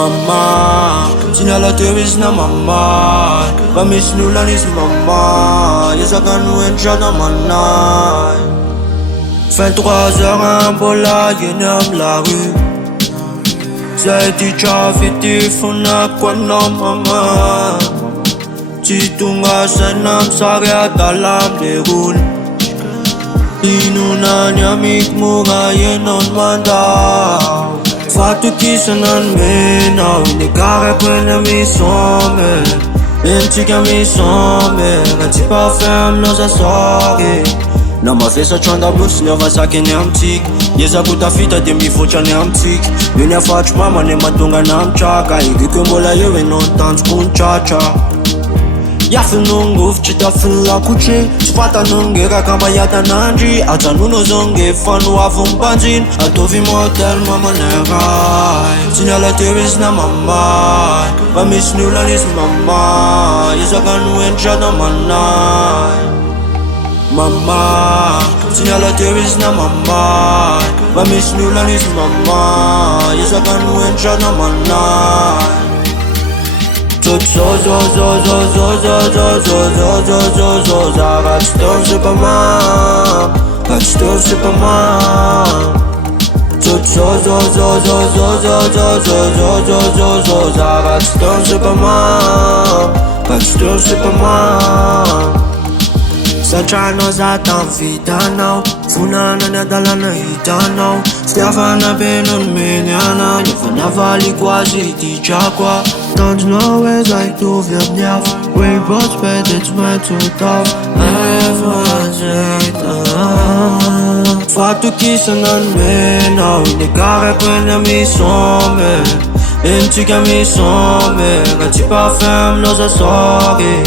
Mama, signala teories na mama. Pamis nulan is mama. Yesa nous entra dans ma night. 23h, un bola, y'aime la rue. Zai ti trafiti funa kwa no mama. Titunga senam saria dalam derun. Inunan yamik muga yenon manda. Fatu kisanan me now. Negare kwena mi some. Entika mi some. Gati pa fem no sa sorry. Na ma fesa chanda blues ne va sake ne amtik. Yeza kuta fita dem bifo chane amtik. Yune fach mama ne matunga na amchaka. Igi kumbola yewe non tans kun chacha. Ya feel nunguf chita feel la kuche. Spata nungera kamba yata nanji. Ata nuno zonge fanu afum panjin. Atovi motel mama nerai. Signala teories na mama. Pamis nulan is mama. Yeza kanu entra na manai. Mama, signala teories na mama. Pamis nulan is mama. Yesa kanu entra na manai. Ratstorm Superman, Ratstorm Superman. Ratstorm Superman, Ratstorm Superman. Satrano zatan vita now. Funana na dala na hita now. Stefana benon meniana. Niefana vali quasi di chakwa. Don't know as I do vierniaf. Way both bed it's my too tough. Fatu kisanan me now. Negare kwena mi some. Entika mi some. Gati pa fem no sa sorry.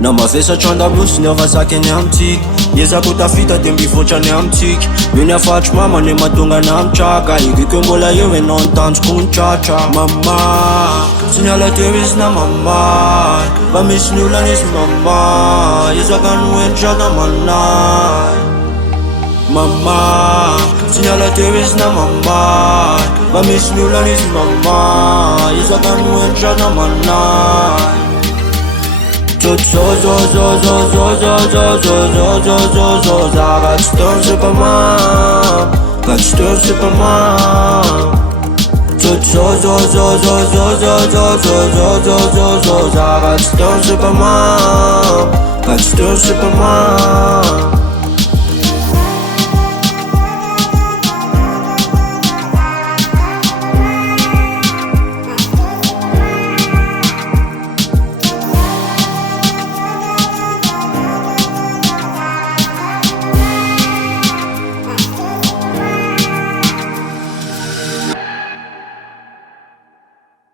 Na ma fesa chanda blues ne va sake ne amtik. Yeza kuta fita dem bifo chane amtik. Yune fach mama ne matunga na amchaka. Igi kumbola yewe non tans kun chacha. Mama, signala teories na mama. Pamis nulan is mama. Yeza kanu entra na manai. Mama, signala teories na mama. Pamis nulan is mama. Yeza kanu entra na manai. Ratstorm Superman, Ratstorm Superman. Ratstorm Superman, Ratstorm Superman.